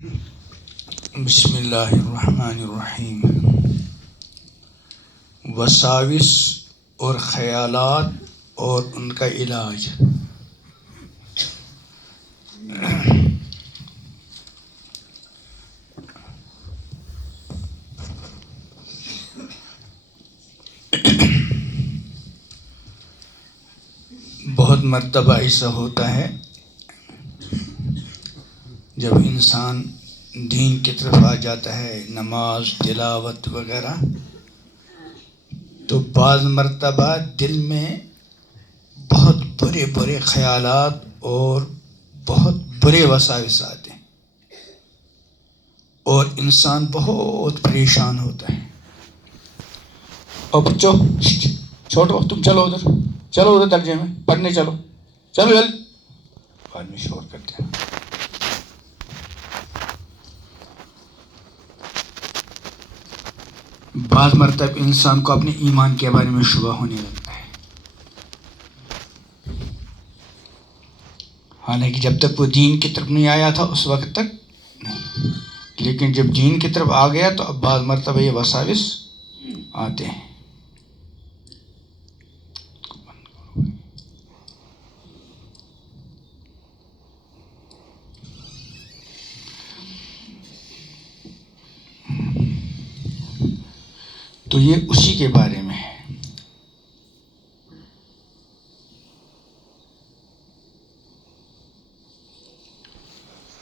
بسم اللہ الرحمن الرحیم۔ وساوس اور خیالات اور ان کا علاج۔ بہت مرتبہ ایسا ہوتا ہے جب انسان دین کی طرف آ جاتا ہے، نماز، تلاوت وغیرہ، تو بعض مرتبہ دل میں بہت برے برے خیالات اور بہت برے وساوس آتے ہیں اور انسان بہت پریشان ہوتا ہے۔ اور بچوں چھوٹو تم چلو ادھر درجے میں پڑھنے چلو جلدی۔ آدمی شور کرتے ہیں۔ بعض مرتبہ انسان کو اپنے ایمان کے بارے میں شبہ ہونے لگتا ہے، حالانکہ جب تک وہ دین کی طرف نہیں آیا تھا اس وقت تک نہیں، لیکن جب دین کی طرف آ گیا تو اب بعض مرتبہ یہ وساوس آتے ہیں۔ تو یہ اسی کے بارے میں ہے۔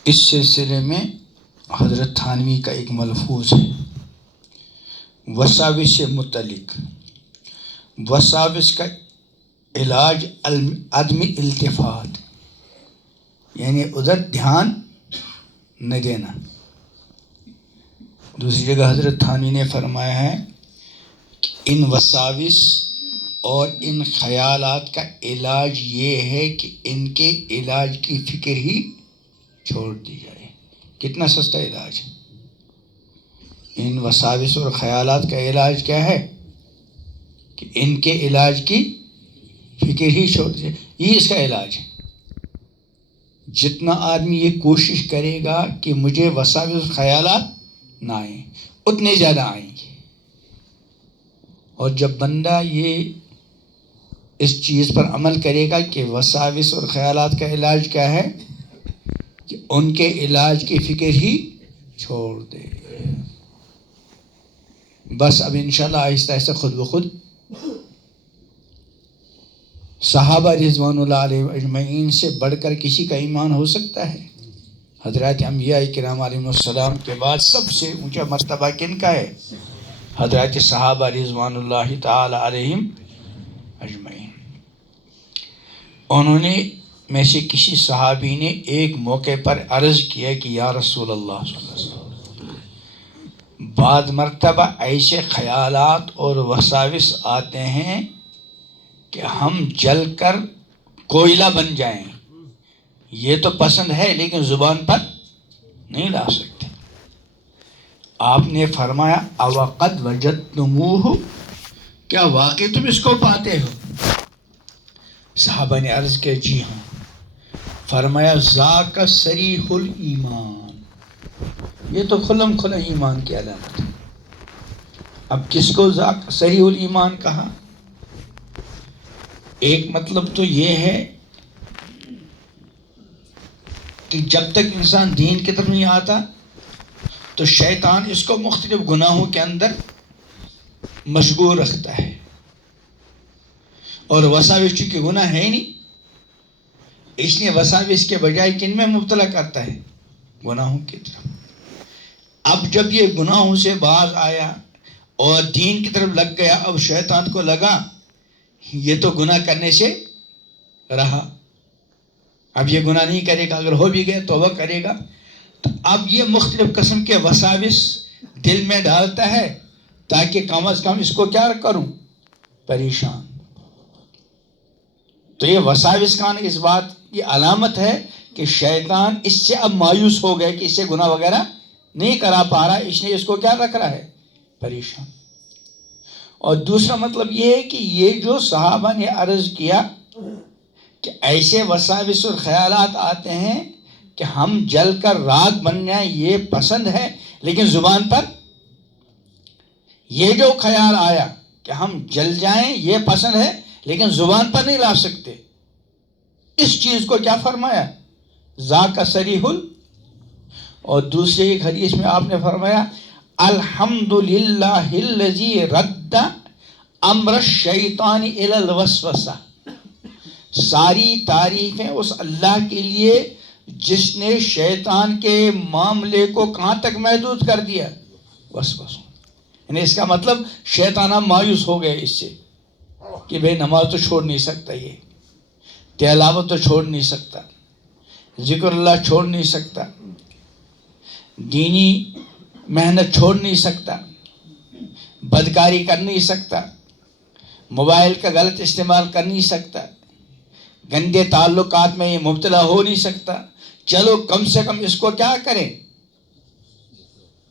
اس سلسلے میں حضرت تھانوی کا ایک ملفوظ ہے وساوس سے متعلق۔ وساوس کا علاج عدم التفات، یعنی ادھر دھیان نہ دینا۔ دوسری جگہ حضرت تھانوی نے فرمایا ہے کہ ان وساوس اور ان خیالات کا علاج یہ ہے کہ ان کے علاج کی فکر ہی چھوڑ دی جائے۔ کتنا سستا علاج ہے۔ ان وساوس اور خیالات کا علاج کیا ہے کہ ان کے علاج کی فکر ہی چھوڑ دی جائے، یہ اس کا علاج ہے۔ جتنا آدمی یہ کوشش کرے گا کہ مجھے وساوس خیالات نہ آئیں، اتنے زیادہ آئیں گے۔ اور جب بندہ یہ اس چیز پر عمل کرے گا کہ وساوس اور خیالات کا علاج کیا ہے کہ ان کے علاج کی فکر ہی چھوڑ دے، بس اب انشاءاللہ آہستہ آہستہ خود بخود صحابہ رضوان اللہ علیہ اجمعین سے بڑھ کر کسی کا ایمان ہو سکتا ہے؟ حضرات انبیاء کرام علیہ السلام کے بعد سب سے اونچا مرتبہ کن کا ہے؟ حضرات صحابہ رضوان اللہ تعالی علیہم اجمعین۔ انہوں نے میں سے کسی صحابی نے ایک موقع پر عرض کیا کہ یا رسول اللہ صلی اللہ علیہ وسلم، بعض مرتبہ ایسے خیالات اور وساوس آتے ہیں کہ ہم جل کر کوئلہ بن جائیں، یہ تو پسند ہے لیکن زبان پر نہیں لا سکتے۔ آپ نے فرمایا اوقد وجدتموہ، کیا واقعی تم اس کو پاتے ہو؟ صحابہ نے عرض کیا جی ہاں۔ فرمایا ذاک صریح الایمان، یہ تو کھلم کھلا ایمان کی علامت ہے۔ اب کس کو ذاک صریح الایمان کہا؟ ایک مطلب تو یہ ہے کہ جب تک انسان دین کی طرف نہیں آتا تو شیطان اس کو مختلف گناہوں کے اندر مشغول رکھتا ہے، اور وساوس چونکہ گناہ ہے ہی نہیں، اس لیے وساوس کے بجائے کن میں مبتلا کرتا ہے؟ گناہوں کی طرف۔ اب جب یہ گناہوں سے باز آیا اور دین کی طرف لگ گیا، اب شیطان کو لگا یہ تو گناہ کرنے سے رہا، اب یہ گناہ نہیں کرے گا، اگر ہو بھی گیا توبہ کرے گا۔ تو اب یہ مختلف قسم کے وساوس دل میں ڈالتا ہے تاکہ کم از کم اس کو کیا کروں؟ پریشان۔ تو یہ وساوس کا اس بات کی علامت ہے کہ شیطان اس سے اب مایوس ہو گیا کہ اس سے گناہ وغیرہ نہیں کرا پا رہا، اس نے اس کو کیا رکھ رہا ہے؟ پریشان۔ اور دوسرا مطلب یہ ہے کہ یہ جو صحابہ نے عرض کیا کہ ایسے وساوس اور خیالات آتے ہیں کہ ہم جل کر راگ بن جائیں یہ پسند ہے، لیکن زبان پر یہ جو خیال آیا کہ ہم جل جائیں یہ پسند ہے لیکن زبان پر نہیں لا سکتے، اس چیز کو کیا فرمایا؟ ذاک صریح اور دوسرے ایک حدیث میں آپ نے فرمایا الحمدللہ الذی رد امر الشیطان الی الوسوسہ، ساری تعریفیں اس اللہ کے لیے جس نے شیطان کے معاملے کو کہاں تک محدود کر دیا؟ وسوسہ. یعنی اس کا مطلب شیطان مایوس ہو گئے اس سے کہ بھئی نماز تو چھوڑ نہیں سکتا، یہ تلاوت تو چھوڑ نہیں سکتا، ذکر اللہ چھوڑ نہیں سکتا، دینی محنت چھوڑ نہیں سکتا، بدکاری کر نہیں سکتا، موبائل کا غلط استعمال کر نہیں سکتا، گندے تعلقات میں یہ مبتلا ہو نہیں سکتا، چلو کم سے کم اس کو کیا کریں؟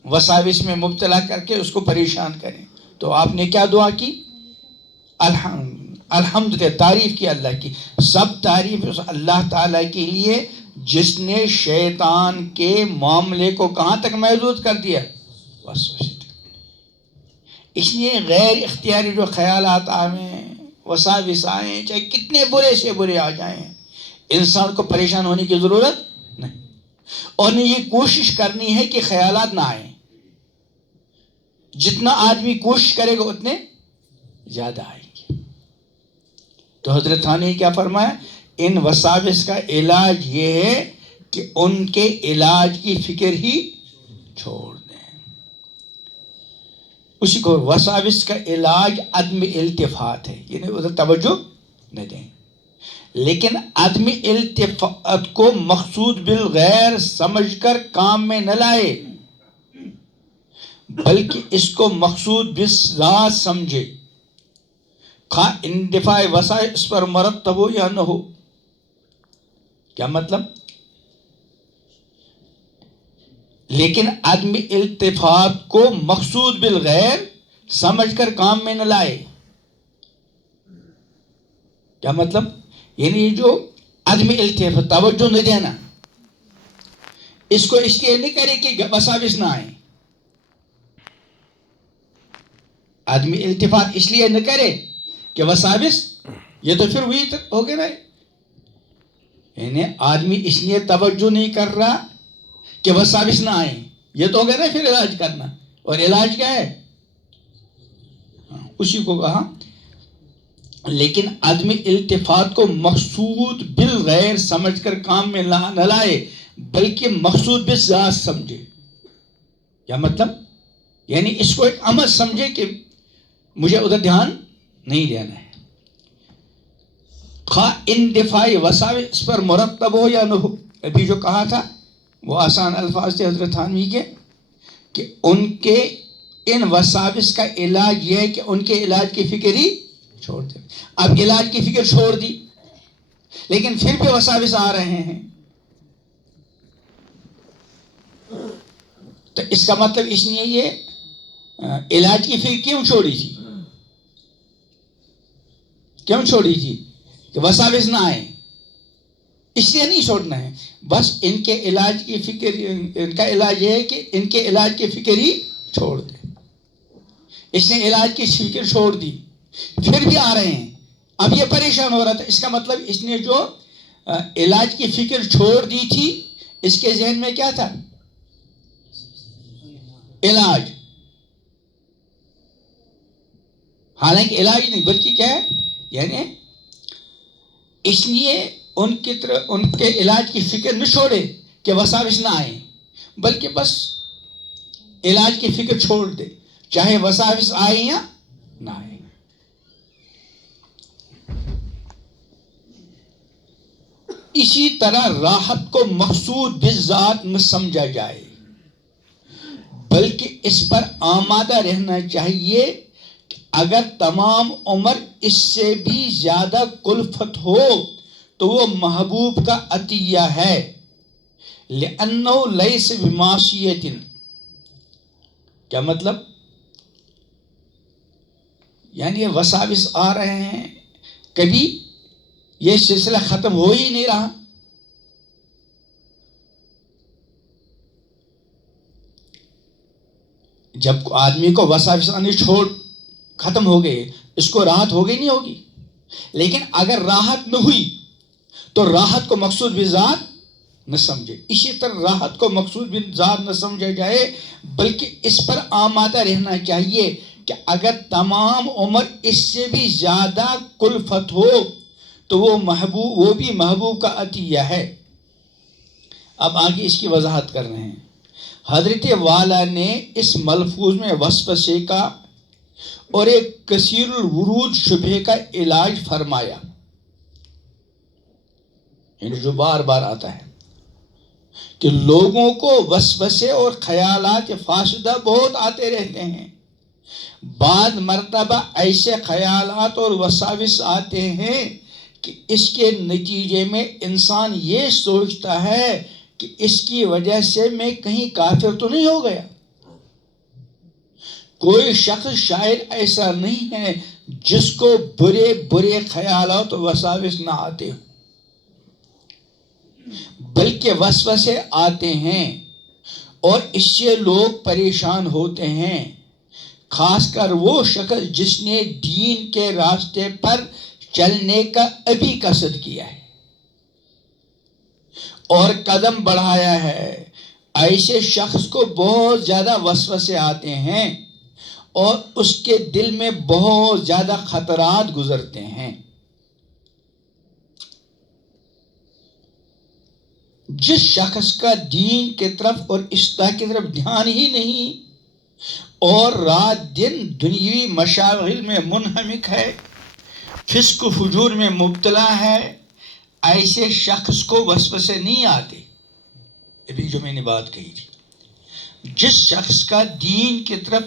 وساوس میں مبتلا کر کے اس کو پریشان کریں. تو آپ نے کیا دعا کی؟ الحمدللہ، تعریف کی اللہ کی، سب تعریف اس اللہ تعالیٰ کے لیے جس نے شیطان کے معاملے کو کہاں تک محدود کر دیا؟ وسوسے. اس لیے غیر اختیاری جو خیالات آئیں، وساوس آئیں، چاہے کتنے برے سے برے آ جائیں، انسان کو پریشان ہونے کی ضرورت نہیں، اور نے یہ کوشش کرنی ہے کہ خیالات نہ آئیں. جتنا آدمی کوشش کرے گا اتنے زیادہ آئیں گے. تو حضرت تھانوی نے کیا فرمایا؟ ان وساوس کا علاج یہ ہے کہ ان کے علاج کی فکر ہی چھوڑ دیں. اسی کو وساوس کا علاج عدم التفات ہے، یعنی ادھر توجہ نہ دیں، لیکن عدم التفات کو مقصود بالغیر سمجھ کر کام میں نہ لائے، بلکہ اس کو مقصود بالذات سمجھے، خواہ اندفاع وسائل اس پر مرتب ہو یا نہ ہو. کیا مطلب؟ لیکن عدم التفات کو مقصود بالغیر سمجھ کر کام میں نہ لائے. کیا مطلب؟ یعنی جو عدم التفات، توجہ نہ دینا، اس کو اس لیے نہیں کرے کہ وساوس نہ آئیں. عدم التفات اس لیے نہ کرے کہ وساوس، یہ تو پھر وہی ہو گیا نا. یعنی آدمی اس لیے توجہ نہیں کر رہا کہ وساوس نہ آئیں، یہ تو ہو گیا نا پھر علاج کرنا. اور علاج کیا ہے؟ اسی کو کہا لیکن عدم التفات کو مقصود بالغیر سمجھ کر کام میں نہ لائے، بلکہ مقصود بالذات سمجھے. کیا مطلب؟ یعنی اس کو ایک عمل سمجھے کہ مجھے ادھر دھیان نہیں دینا ہے، خواہ اندفاع وساوس پر مرتب ہو یا نہ ہو. ابھی جو کہا تھا وہ آسان الفاظ تھے حضرت تھانوی کے، کہ ان کے ان وساوس کا علاج یہ ہے کہ ان کے علاج کی فکر ہی چھوڑ دیں. اب علاج کی فکر چھوڑ دی لیکن پھر بھی وساوس آ رہے ہیں، تو اس کا مطلب اس لیے یہ علاج کی فکر کیوں چھوڑی تھی؟ کیوں چھوڑی تھی؟ کہ وساوس نہ آئیں. اس لیے نہیں چھوڑنا ہے، بس ان کے علاج کی فکر، ان کا علاج یہ ہے کہ ان کے علاج کی فکر ہی چھوڑ دیں. اس نے علاج کی فکر چھوڑ دی، پھر بھی آ رہے ہیں، اب یہ پریشان ہو رہا تھا. اس کا مطلب اس نے جو علاج کی فکر چھوڑ دی تھی، اس کے ذہن میں کیا تھا؟ علاج. حالانکہ علاج نہیں بلکہ کیا ہے، یعنی اس لیے ان کے علاج کی فکر نہ چھوڑے کہ وساوس نہ آئیں، بلکہ بس علاج کی فکر چھوڑ دے، چاہے وساوس آئیں یا نہ آئیں. اسی طرح راحت کو مقصود بالذات نہ سمجھا جائے، بلکہ اس پر آمادہ رہنا چاہیے کہ اگر تمام عمر اس سے بھی زیادہ کلفت ہو تو وہ محبوب کا عطیہ ہے، لِأَنَّهُ لَيْسَ بِمَعْصِيَةٍ. کیا مطلب؟ یعنی یہ وساوس آ رہے ہیں، کبھی یہ سلسلہ ختم ہو ہی نہیں رہا. جب آدمی کو وساوس آنے ختم ہو گئے، اس کو راحت ہو گئی نہیں ہوگی. لیکن اگر راحت نہ ہوئی تو راحت کو مقصود بھی ذات نہ سمجھے. اسی طرح راحت کو مقصود بھی ذات نہ سمجھا جائے، بلکہ اس پر آمادہ رہنا چاہیے کہ اگر تمام عمر اس سے بھی زیادہ کلفت ہو تو وہ بھی محبوب کا عطیہ ہے. اب آگے اس کی وضاحت کر رہے ہیں. حضرت والا نے اس ملفوظ میں وسوسے کا اور ایک کثیر الورود شبہ کا علاج فرمایا، یعنی جو بار بار آتا ہے کہ لوگوں کو وسوسے اور خیالات فاسدہ بہت آتے رہتے ہیں. بعض مرتبہ ایسے خیالات اور وساوس آتے ہیں کہ اس کے نتیجے میں انسان یہ سوچتا ہے کہ اس کی وجہ سے میں کہیں کافر تو نہیں ہو گیا. کوئی شخص شاید ایسا نہیں ہے جس کو برے برے خیالات و وساوس نہ آتے ہوں، بلکہ وسوسے آتے ہیں اور اس سے لوگ پریشان ہوتے ہیں، خاص کر وہ شخص جس نے دین کے راستے پر چلنے کا ابھی قصد کیا ہے اور قدم بڑھایا ہے. ایسے شخص کو بہت زیادہ وسوسے آتے ہیں اور اس کے دل میں بہت زیادہ خطرات گزرتے ہیں. جس شخص کا دین کی طرف اور اصلاح کی طرف دھیان ہی نہیں اور رات دن دنیوی مشاغل میں منہمک ہے، فسق و فجور میں مبتلا ہے، ایسے شخص کو وسوسے نہیں آتے. ابھی جو میں نے بات کہی تھی، جس شخص کا دین کی طرف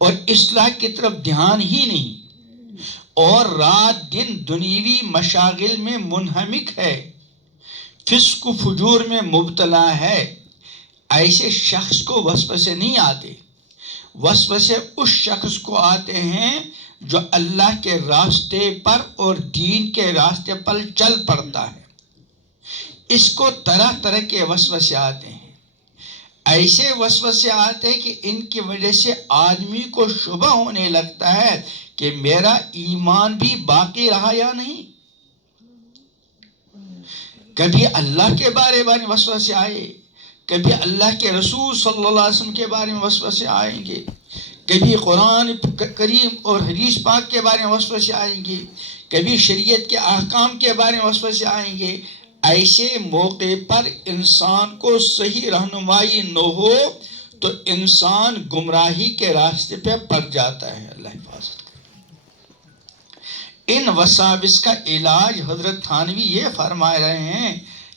اور اصلاح کی طرف دھیان ہی نہیں اور رات دن دنیوی مشاغل میں منہمک ہے، فسق و فجور میں مبتلا ہے، ایسے شخص کو وسوسے نہیں آتے. وسوسے اس شخص کو آتے ہیں جو اللہ کے راستے پر اور دین کے راستے پر چل پڑتا ہے. اس کو طرح طرح کے وسوسے آتے ہیں. ایسے وسوسے آتے ہیں کہ ان کی وجہ سے آدمی کو شبہ ہونے لگتا ہے کہ میرا ایمان بھی باقی رہا یا نہیں. کبھی اللہ کے بارے میں وسوسے آئے، کبھی اللہ کے رسول صلی اللہ علیہ وسلم کے بارے میں وسوسے آئیں گے، کبھی قرآن کریم اور حدیث پاک کے بارے میں وسوسے آئیں گے، کبھی شریعت کے احکام کے بارے میں وسوسے آئیں گے. ایسے موقع پر انسان کو صحیح رہنمائی نہ ہو تو انسان گمراہی کے راستے پہ پڑ جاتا ہے. اللہ حفاظت. ان وساوس کا علاج حضرت تھانوی یہ فرما رہے ہیں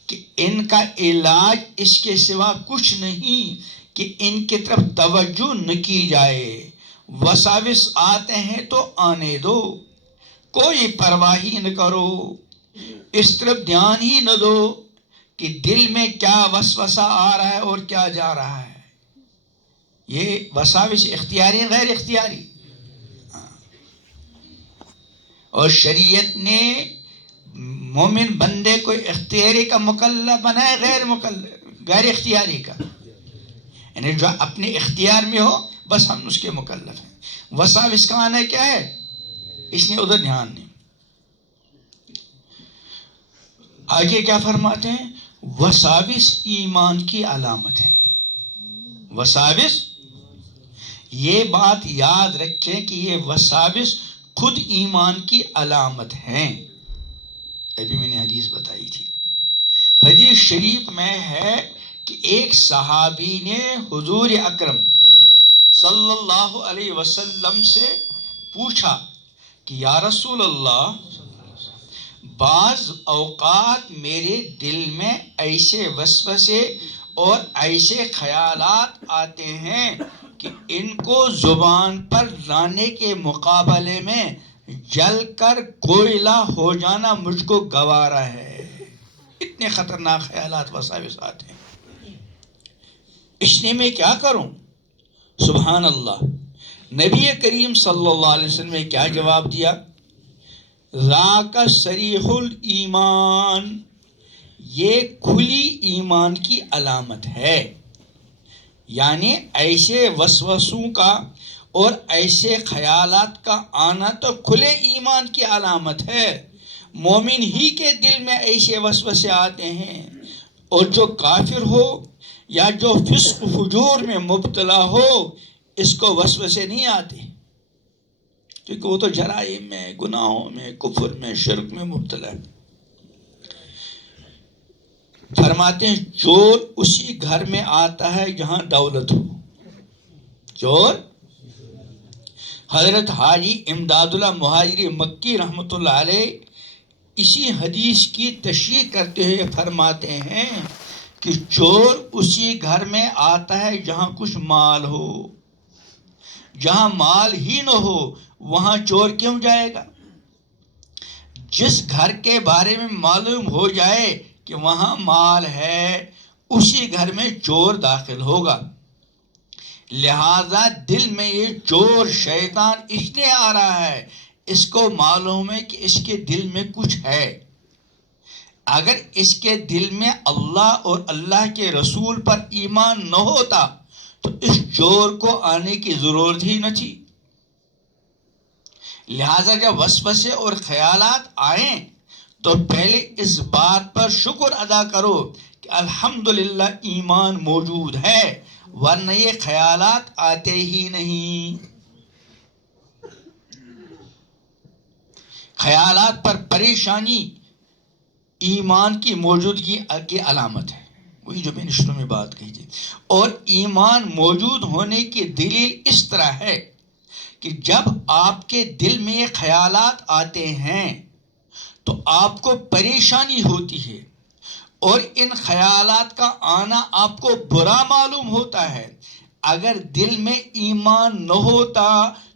کہ ان کا علاج اس کے سوا کچھ نہیں کہ ان کی طرف توجہ نہ کی جائے. وساوس آتے ہیں تو آنے دو، کوئی پرواہ ہی نہ کرو، اس طرف دھیان ہی نہ دو کہ دل میں کیا وسوسہ آ رہا ہے اور کیا جا رہا ہے. یہ وساوس اختیاری غیر اختیاری. اور شریعت نے مومن بندے کو اختیاری کا مکلف بنائے، غیر اختیاری کا، یعنی جو اپنے اختیار میں ہو بس ہم اس کے مکلف ہیں. وساوس کا آنا کیا ہے؟ اس نے ادھر دھیان نہیں. آگے کیا فرماتے ہیں؟ وساوس ایمان کی علامت ہے. وساوس، یہ بات یاد رکھیں کہ یہ وساوس خود ایمان کی علامت ہیں. ابھی میں نے حدیث بتائی تھی. حدیث شریف میں ہے کہ ایک صحابی نے حضور اکرم صلی اللہ علیہ وسلم سے پوچھا کہ یا رسول اللہ، بعض اوقات میرے دل میں ایسے وسوسے اور ایسے خیالات آتے ہیں کہ ان کو زبان پر لانے کے مقابلے میں جل کر کوئلہ ہو جانا مجھ کو گوارا ہے. اتنے خطرناک خیالات وساوس آتے ہیں. اس نے میں کیا کروں؟ سبحان اللہ. نبی کریم صلی اللہ علیہ وسلم نے کیا جواب دیا؟ ذاک صریح الایمان، یہ کھلی ایمان کی علامت ہے. یعنی ایسے وسوسوں کا اور ایسے خیالات کا آنا تو کھلے ایمان کی علامت ہے. مومن ہی کے دل میں ایسے وسوسے آتے ہیں، اور جو کافر ہو یا جو فسق فجور میں مبتلا ہو اس کو وسوسے نہیں آتے، کیونکہ وہ تو جرائم میں، گناہوں میں، کفر میں، شرک میں مبتلا ہے. فرماتے ہیں چور اسی گھر میں آتا ہے جہاں دولت ہو. چور حضرت حاجی امداد اللہ مہاجری مکی رحمۃ اللہ علیہ اسی حدیث کی تشریح کرتے ہوئے فرماتے ہیں کہ چور اسی گھر میں آتا ہے جہاں کچھ مال ہو. جہاں مال ہی نہ ہو وہاں چور کیوں جائے گا؟ جس گھر کے بارے میں معلوم ہو جائے کہ وہاں مال ہے اسی گھر میں چور داخل ہوگا. لہذا دل میں یہ چور شیطان اس لیے آ رہا ہے، اس کو معلوم ہے کہ اس کے دل میں کچھ ہے. اگر اس کے دل میں اللہ اور اللہ کے رسول پر ایمان نہ ہوتا تو اس چور کو آنے کی ضرورت ہی نہ تھی. لہذا جب وسوسے اور خیالات آئیں تو پہلے اس بات پر شکر ادا کرو کہ الحمدللہ ایمان موجود ہے، ورنہ یہ خیالات آتے ہی نہیں. خیالات پر پریشانی ایمان کی موجودگی کی علامت ہے، وہی جو میں نے شروع میں بات کہی تھی. اور ایمان موجود ہونے کی دلیل اس طرح ہے کہ جب آپ کے دل میں یہ خیالات آتے ہیں تو آپ کو پریشانی ہوتی ہے، اور ان خیالات کا آنا آپ کو برا معلوم ہوتا ہے. اگر دل میں ایمان نہ ہوتا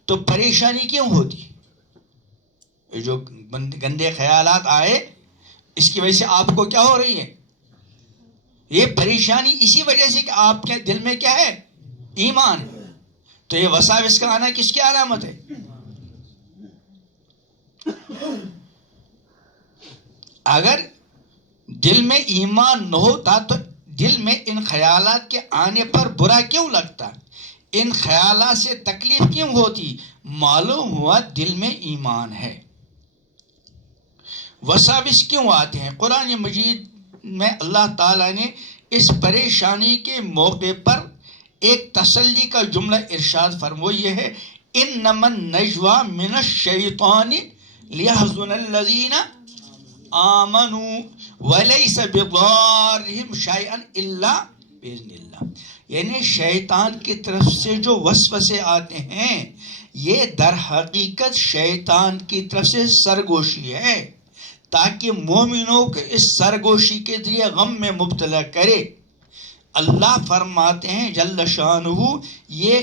تو پریشانی کیوں ہوتی؟ یہ جو گندے خیالات آئے اس کی وجہ سے آپ کو کیا ہو رہی ہے؟ یہ پریشانی اسی وجہ سے کہ آپ کے دل میں کیا ہے؟ ایمان. تو یہ وساوس کا آنا کس کی علامت ہے؟ اگر دل میں ایمان نہ ہوتا تو دل میں ان خیالات کے آنے پر برا کیوں لگتا؟ ان خیالات سے تکلیف کیوں ہوتی؟ معلوم ہوا دل میں ایمان ہے. وساوس کیوں آتے ہیں؟ قرآن مجید میں اللہ تعالیٰ نے اس پریشانی کے موقع پر ایک تسلی کا جملہ ارشاد فرمایا ہے، انما النجوى من الشیطان لیحزن الذین آمنوا ولیس بضارهم شیئا الا باذن اللہ. یعنی شیطان کی طرف سے جو وسوسے آتے ہیں یہ در حقیقت شیطان کی طرف سے سرگوشی ہے تاکہ مومنوں کو اس سرگوشی کے ذریعے غم میں مبتلا کرے. اللہ فرماتے ہیں جل شانہ یہ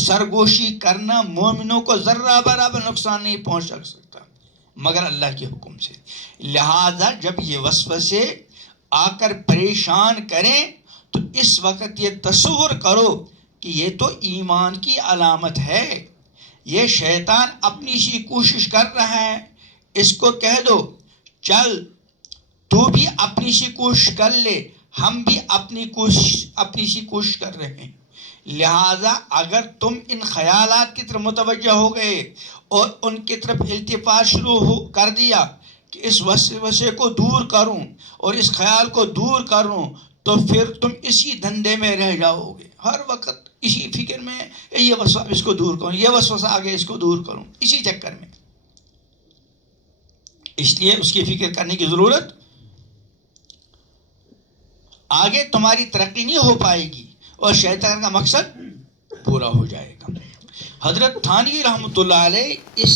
سرگوشی کرنا مومنوں کو ذرہ برابر نقصان نہیں پہنچ سکتا مگر اللہ کے حکم سے. لہذا جب یہ وسوسے آ کر پریشان کریں تو اس وقت یہ تصور کرو کہ یہ تو ایمان کی علامت ہے. یہ شیطان اپنی سی کوشش کر رہا ہے، اس کو کہہ دو چل تو بھی اپنی سی کوشش کر لے، ہم بھی اپنی سی کوشش کر رہے ہیں. لہذا اگر تم ان خیالات کی طرف متوجہ ہو گئے اور ان کی طرف التفات شروع کر دیا کہ اس وسوسے کو دور کروں اور اس خیال کو دور کروں تو پھر تم اسی دھندے میں رہ جاؤ گے، ہر وقت اسی فکر میں یہ وسوسہ اس کو دور کروں، یہ وسوسہ آگے اس کو دور کروں، اسی چکر میں. اس لیے اس کی فکر کرنے کی ضرورت، آگے تمہاری ترقی نہیں ہو پائے گی اور شیطان کا مقصد پورا ہو جائے گا. حضرت تھانوی رحمۃ اللہ علیہ اس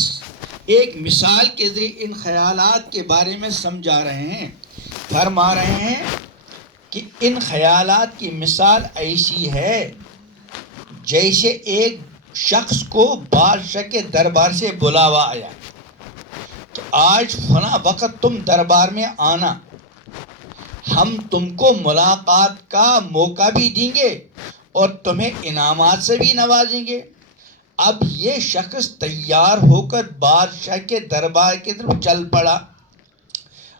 ایک مثال کے ذریعے ان خیالات کے بارے میں سمجھا رہے ہیں. فرما رہے ہیں کہ ان خیالات کی مثال ایسی ہے جیسے ایک شخص کو بادشاہ کے دربار سے بلاوا آیا کہ آج فلاں وقت تم دربار میں آنا، ہم تم کو ملاقات کا موقع بھی دیں گے اور تمہیں انعامات سے بھی نوازیں گے. اب یہ شخص تیار ہو کر بادشاہ کے دربار کی طرف چل پڑا.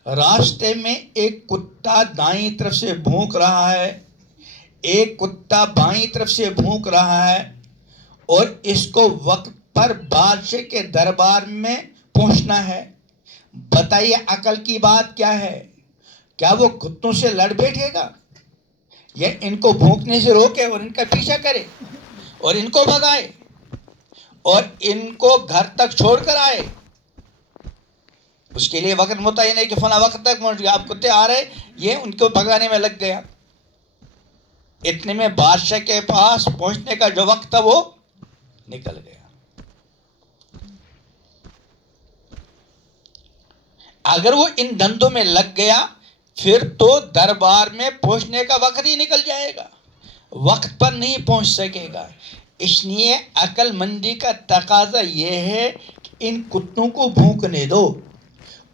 راستے میں ایک کتا دائیں طرف سے بھونک رہا ہے، ایک کتا بائیں طرف سے بھونک رہا ہے اور اس کو وقت پر بادشاہ کے دربار میں پہنچنا ہے، بتائیے عقل کی بات کیا ہے؟ کیا وہ کتوں سے لڑ بیٹھے گا یا ان کو بھونکنے سے روکے اور ان کا پیچھا کرے اور ان کو بھگائے اور ان کو گھر تک چھوڑ کر آئے؟ اس کے لیے وقت متعین ہے کہ فلاں وقت تک پہنچ گیا، اب کتے آ رہے، یہ ان کو بھگانے میں لگ گیا، اتنے میں بادشاہ کے پاس پہنچنے کا جو وقت تھا وہ نکل گیا۔ اگر وہ ان دھندوں میں لگ گیا پھر تو دربار میں پہنچنے کا وقت ہی نکل جائے گا، وقت پر نہیں پہنچ سکے گا۔ اس لیے عقل مندی کا تقاضا یہ ہے کہ ان کتوں کو بھونکنے دو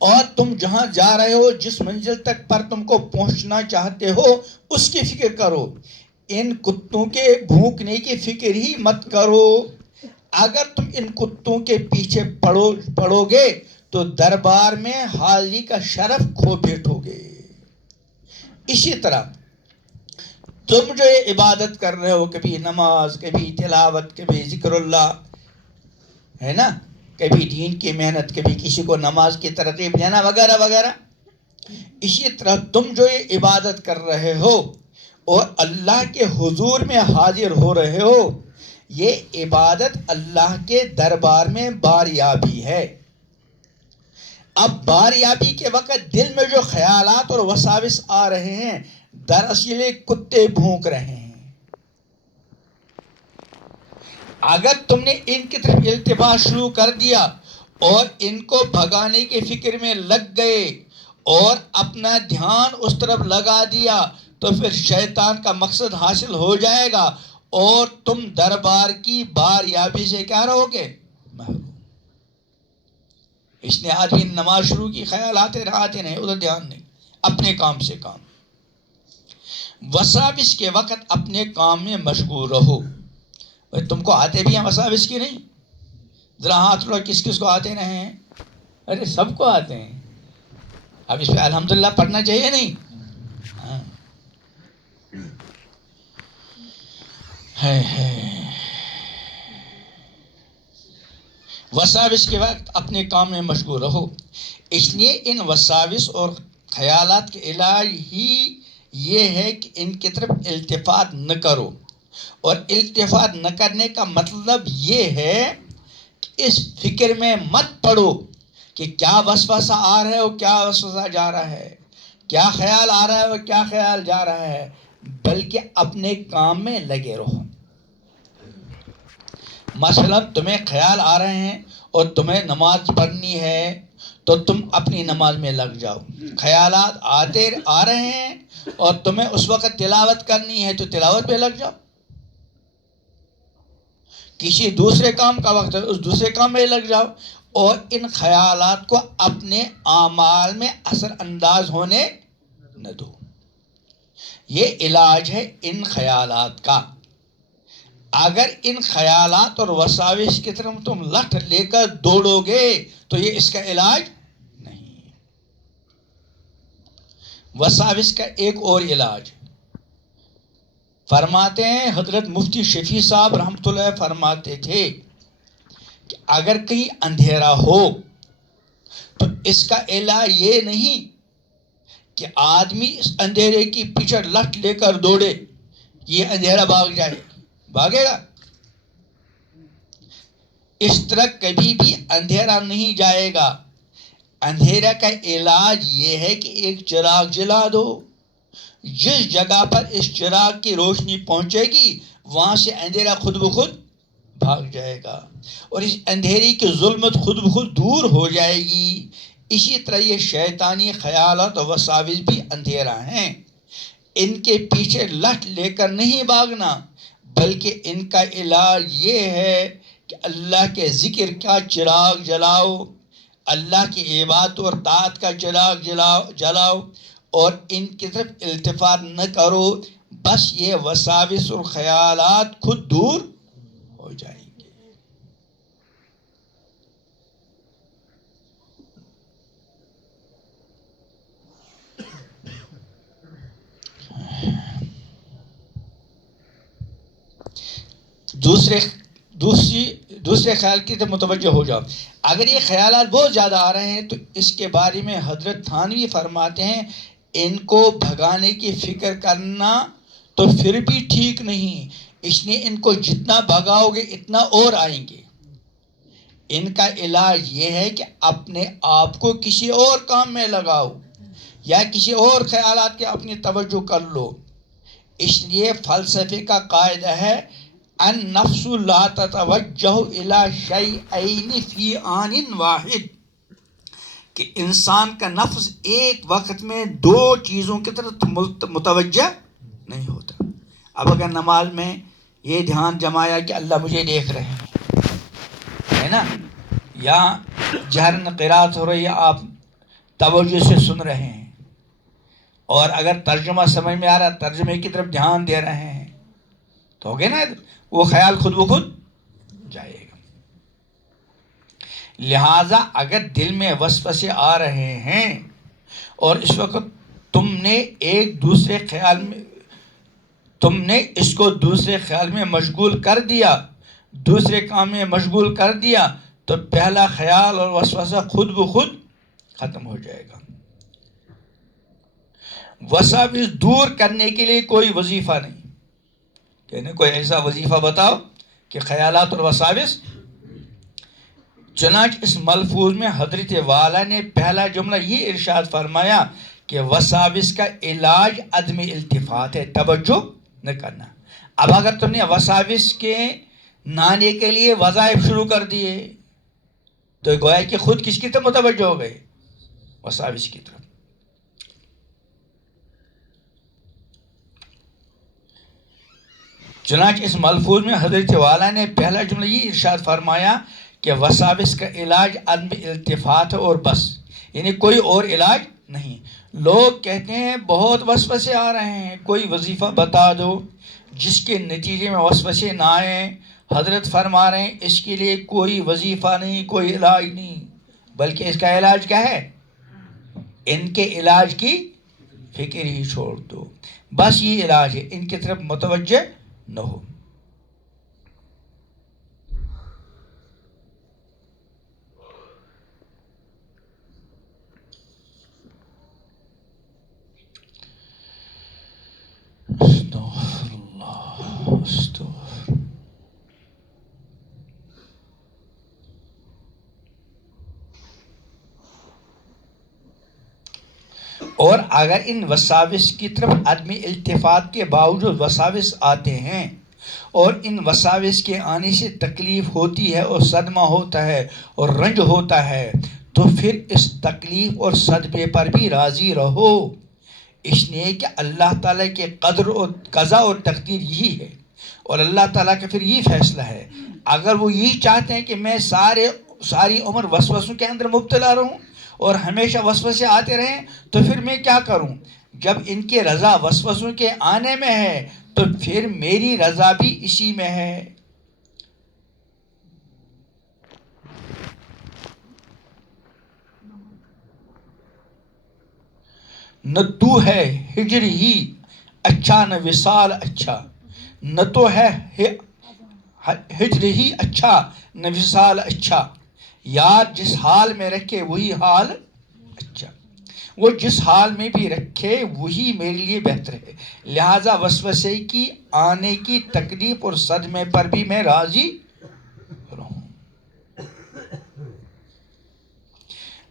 اور تم جہاں جا رہے ہو، جس منزل تک پر تم کو پہنچنا چاہتے ہو اس کی فکر کرو، ان کتوں کے بھونکنے کی فکر ہی مت کرو۔ اگر تم ان کتوں کے پیچھے پڑو گے تو دربار میں حاضری کا شرف کھو بیٹھو گے۔ اسی طرح تم جو یہ عبادت کر رہے ہو، کبھی نماز، کبھی تلاوت، کبھی ذکر اللہ، ہے نا، کبھی دین کی محنت، کبھی کسی کو نماز کی ترغیب دینا وغیرہ وغیرہ، اسی طرح تم جو یہ عبادت کر رہے ہو اور اللہ کے حضور میں حاضر ہو رہے ہو، یہ عبادت اللہ کے دربار میں باریابی ہے۔ اب باریابی کے وقت دل میں جو خیالات اور وساوس آ رہے ہیں، دراصل کتے بھونک رہے ہیں۔ اگر تم نے ان کی طرف التفات شروع کر دیا اور ان کو بھگانے کی فکر میں لگ گئے اور اپنا دھیان اس طرف لگا دیا تو پھر شیطان کا مقصد حاصل ہو جائے گا اور تم دربار کی باریابی سے کیا رہو گے؟ محروم۔ اس نے آدمی نماز شروع کی، خیال آتے نہیں، ادھر دھیان نہیں، اپنے کام سے کام۔ وساوس کے وقت اپنے کام میں مشغول رہو۔ تم کو آتے بھی ہیں وساوس کی نہیں؟ ذرا ہاتھ اٹھاؤ، کس کس کو آتے رہے ہیں؟ ارے سب کو آتے ہیں۔ اب اس پہ الحمدللہ پڑھنا چاہیے نہیں؟ ہاں۔ وساوس کے وقت اپنے کام میں مشغول رہو۔ اس لیے ان وساوس اور خیالات کے علاج ہی یہ ہے کہ ان کی طرف التفات نہ کرو، اور التفات نہ کرنے کا مطلب یہ ہے کہ اس فکر میں مت پڑو کہ کیا وسوسہ آ رہا ہے اور کیا وسوسہ جا رہا ہے، کیا خیال آ رہا ہے اور کیا خیال جا رہا ہے، بلکہ اپنے کام میں لگے رہو۔ مثلا تمہیں خیال آ رہے ہیں اور تمہیں نماز پڑھنی ہے تو تم اپنی نماز میں لگ جاؤ۔ خیالات آ رہے ہیں اور تمہیں اس وقت تلاوت کرنی ہے تو تلاوت میں لگ جاؤ۔ کسی دوسرے کام کا وقت ہے، اس دوسرے کام میں لگ جاؤ، اور ان خیالات کو اپنے اعمال میں اثر انداز ہونے نہ دو۔ یہ علاج ہے ان خیالات کا۔ اگر ان خیالات اور وساوس کی طرف تم لٹ لے کر دوڑو گے تو یہ اس کا علاج نہیں۔ وساوس کا ایک اور علاج فرماتے ہیں، حضرت مفتی شفیع صاحب رحمۃ اللہ فرماتے تھے کہ اگر کہیں اندھیرا ہو تو اس کا علاج یہ نہیں کہ آدمی اس اندھیرے کی پیچھے لٹ لے کر دوڑے، یہ اندھیرا بھاگ جائے، بھاگے گا؟ اس طرح کبھی بھی اندھیرا نہیں جائے گا۔ اندھیرا کا علاج یہ ہے کہ ایک چراغ جلا دو، جس جگہ پر اس چراغ کی روشنی پہنچے گی وہاں سے اندھیرا خود بخود بھاگ جائے گا اور اس اندھیری کی ظلمت خود بخود دور ہو جائے گی۔ اسی طرح یہ شیطانی خیالات و وساوس بھی اندھیرا ہیں، ان کے پیچھے لٹ لے کر نہیں بھاگنا، بلکہ ان کا علاج یہ ہے کہ اللہ کے ذکر کا چراغ جلاؤ، اللہ کی عبادت اور طاعت کا چراغ جلاؤ اور ان کی طرف التفات نہ کرو، بس یہ وساوس اور خیالات خود دور ہو جائیں گے۔ دوسرے خیال کی طرف متوجہ ہو جاؤ. اگر یہ خیالات بہت زیادہ آ رہے ہیں تو اس کے بارے میں حضرت تھانوی فرماتے ہیں ان کو بھگانے کی فکر کرنا تو پھر بھی ٹھیک نہیں، اس لیے ان کو جتنا بھگاؤ گے اتنا اور آئیں گے. ان کا علاج یہ ہے کہ اپنے آپ کو کسی اور کام میں لگاؤ یا کسی اور خیالات کے اپنی توجہ کر لو. اس لیے فلسفے کا قاعدہ ہے النفس لا تتوجہ الی شیئین فی آن واحد، کہ انسان کا نفس ایک وقت میں دو چیزوں کی طرف متوجہ نہیں ہوتا. اب اگر نماز میں یہ دھیان جمایا کہ اللہ مجھے دیکھ رہے ہیں، ہے نا، یا جہرن قرات ہو رہی ہے آپ توجہ سے سن رہے ہیں، اور اگر ترجمہ سمجھ میں آ رہا ہے ترجمے کی طرف دھیان دے رہے ہیں تو ہو گیا نا، وہ خیال خود بخود جائے گا. لہٰذا اگر دل میں وسوسے آ رہے ہیں اور اس وقت تم نے اس کو دوسرے خیال میں مشغول کر دیا، دوسرے کام میں مشغول کر دیا، تو پہلا خیال اور وسوسہ خود بخود ختم ہو جائے گا. وساوس دور کرنے کے لیے کوئی وظیفہ نہیں. کہنے کوئی ایسا وظیفہ بتاؤ کہ خیالات اور وساوس. چنانچہ اس ملفوظ میں حضرت والا نے پہلا جملہ یہ ارشاد فرمایا کہ وساوس کا علاج عدم التفات ہے، توجہ نہ کرنا. اب اگر تم نے وساوس کے نانے کے لیے وظائف شروع کر دیے تو گویا کہ خود کس کی طرف متوجہ ہو گئے؟ وساوس کی طرف. چنانچہ اس ملفوظ میں حضرت والا نے پہلا جملہ یہ ارشاد فرمایا کہ وساوس کا علاج عدم التفات ہے اور بس، یعنی کوئی اور علاج نہیں. لوگ کہتے ہیں بہت وسوسے آ رہے ہیں، کوئی وظیفہ بتا دو جس کے نتیجے میں وسوسے نہ آئیں. حضرت فرما رہے ہیں اس کے لیے کوئی وظیفہ نہیں، کوئی علاج نہیں، بلکہ اس کا علاج کیا ہے؟ ان کے علاج کی فکر ہی چھوڑ دو، بس یہ علاج ہے، ان کی طرف متوجہ نہ ہو. اور اگر ان وساوس کی طرف عدم التفات کے باوجود وساوس آتے ہیں اور ان وساوس کے آنے سے تکلیف ہوتی ہے اور صدمہ ہوتا ہے اور رنج ہوتا ہے تو پھر اس تکلیف اور صدمے پر بھی راضی رہو، اس لیے کہ اللہ تعالیٰ کے قدر اور قضا اور تقدیر یہی ہے، اور اللہ تعالیٰ کا پھر یہ فیصلہ ہے. اگر وہ یہی چاہتے ہیں کہ میں ساری عمر وسوسوں کے اندر مبتلا رہوں اور ہمیشہ وسوسے آتے رہیں تو پھر میں کیا کروں؟ جب ان کی رضا وسوسوں کے آنے میں ہے تو پھر میری رضا بھی اسی میں ہے. نہ تو ہے ہجر ہی اچھا نہ وصال اچھا، نہ تو ہے ہجر ہی اچھا نہ وصال اچھا، یار جس حال میں رکھے وہی حال اچھا، وہ جس حال میں بھی رکھے وہی میرے لیے بہتر ہے. لہٰذا وسوسے کی آنے کی تکلیف اور صدمے پر بھی میں راضی رہوں.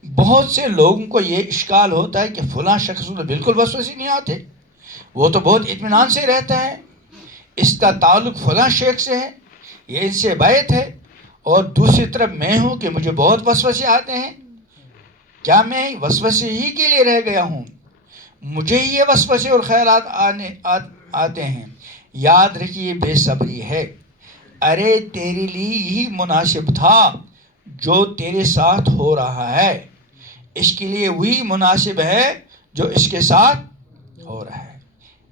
بہت سے لوگوں کو یہ اشکال ہوتا ہے کہ فلاں شخص تو بالکل وسوسے نہیں آتے، وہ تو بہت اطمینان سے رہتا ہے، اس کا تعلق فلاں شیخ سے ہے، یہ ان سے بیعت ہے، اور دوسری طرف میں ہوں کہ مجھے بہت وسوسے آتے ہیں. کیا میں وسوسے ہی کے لیے رہ گیا ہوں؟ مجھے یہ وسوسے اور خیالات آتے ہیں. یاد رکھیے بے صبری ہے. ارے تیرے لیے یہی مناسب تھا جو تیرے ساتھ ہو رہا ہے، اس کے لیے وہی مناسب ہے جو اس کے ساتھ ہو رہا ہے.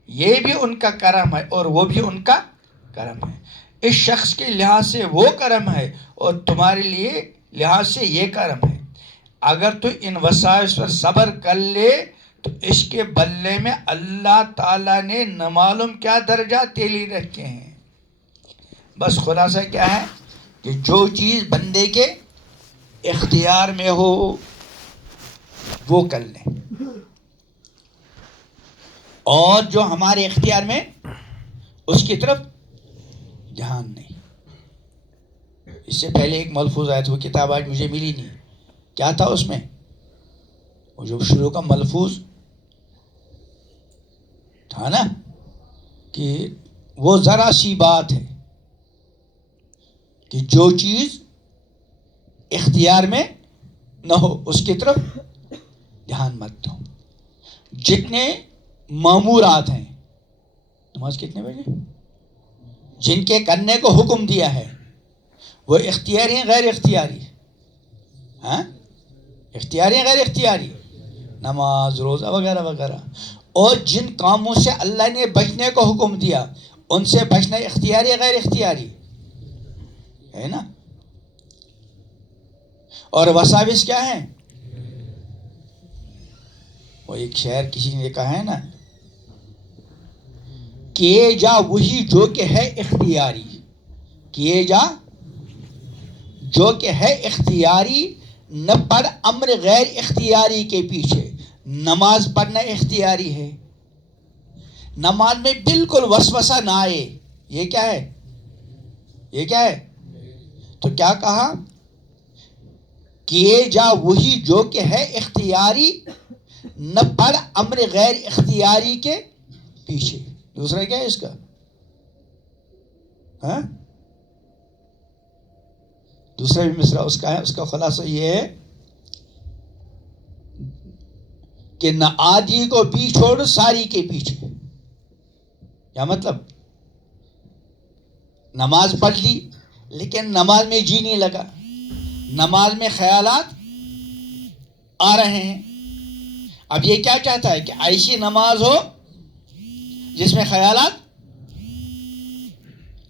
یہ بھی ان کا کرم ہے اور وہ بھی ان کا کرم ہے. اس شخص کے لحاظ سے وہ کرم ہے اور تمہارے لیے لحاظ سے یہ کرم ہے. اگر تو ان وسائل پر صبر کر لے تو اس کے بدلے میں اللہ تعالیٰ نے نہ معلوم کیا درجہ تیلی رکھے ہیں. بس خلاصہ کیا ہے کہ جو چیز بندے کے اختیار میں ہو وہ کر لیں، اور جو ہمارے اختیار میں اس کی طرف دھیان نہیں۔ اس سے پہلے ایک ملفوظ آیا تھا، وہ کتاب آج مجھے ملی نہیں، کیا تھا اس میں؟ وہ جو شروع کا ملفوظ تھا نا کہ وہ ذرا سی بات ہے کہ جو چیز اختیار میں نہ ہو اس کی طرف دھیان مت دو۔ جتنے مامورات ہیں، نماز کتنے بجے، جن کے کرنے کو حکم دیا ہے وہ اختیاری ہیں غیر اختیاری؟ ہاں، اختیاری ہیں غیر اختیاری؟ نماز، روزہ وغیرہ وغیرہ۔ اور جن کاموں سے اللہ نے بچنے کو حکم دیا ان سے بچنا اختیاری ہے غیر اختیاری ہے نا؟ اور وساوس کیا ہیں؟ وہ ایک شعر کسی نے کہا ہے نا، کیے جا وہی جو کہ ہے اختیاری، کیے جا جو کہ ہے اختیاری، نہ پڑھ امر غیر اختیاری کے پیچھے۔ نماز پڑھنا اختیاری ہے، نماز میں بالکل وسوسہ نہ آئے، یہ کیا ہے؟ یہ کیا ہے؟ تو کیا کہا؟ کیے جا وہی جو کہ ہے اختیاری، نہ پڑھ امر غیر اختیاری کے پیچھے۔ دوسرا کیا ہے اس کا؟ ہاں، دوسرا بھی مصرع اس کا ہے، اس کا خلاصہ یہ ہے کہ نہ آدھی کو بھی چھوڑ ساری کے پیچھے۔ کیا مطلب؟ نماز پڑھ لی لیکن نماز میں جی نہیں لگا، نماز میں خیالات آ رہے ہیں۔ اب یہ کیا چاہتا ہے کہ ایسی نماز ہو جس میں خیالات،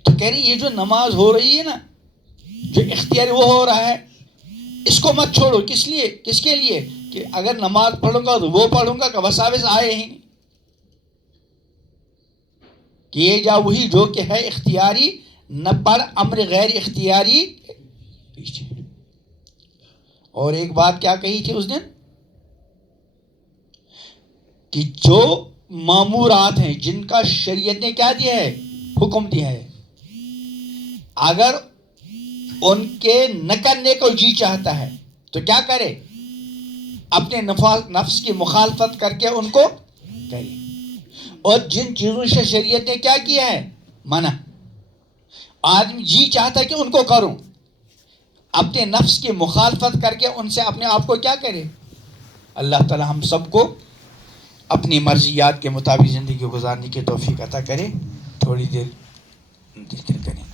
تو کہہ رہی یہ جو نماز ہو رہی ہے نا، جو اختیار وہ ہو رہا ہے، اس کو مت چھوڑو۔ کس لیے؟ کس کے لیے؟ کہ اگر نماز پڑھوں گا تو وہ پڑھوں گا کہ وساوس آئے ہی نہیں۔ کیے جا وہی جو کہ ہے اختیاری، نہ پڑھ امر غیر اختیاری پیچھے۔ اور ایک بات کیا کہی تھی اس دن کہ جو مامورات ہیں جن کا شریعت نے کیا دیا ہے؟ حکم دیا ہے، اگر ان کے نہ کرنے کو جی چاہتا ہے تو کیا کرے؟ اپنے نفس کی مخالفت کر کے ان کو کرے۔ اور جن چیزوں سے شریعت نے کیا کیا ہے؟ منع، آدمی جی چاہتا ہے کہ ان کو کروں، اپنے نفس کی مخالفت کر کے ان سے اپنے آپ کو کیا کرے؟ اللہ تعالی ہم سب کو اپنی مرضیات کے مطابق زندگی گزارنے کی توفیق عطا کرے۔ تھوڑی دیر ذکر کریں۔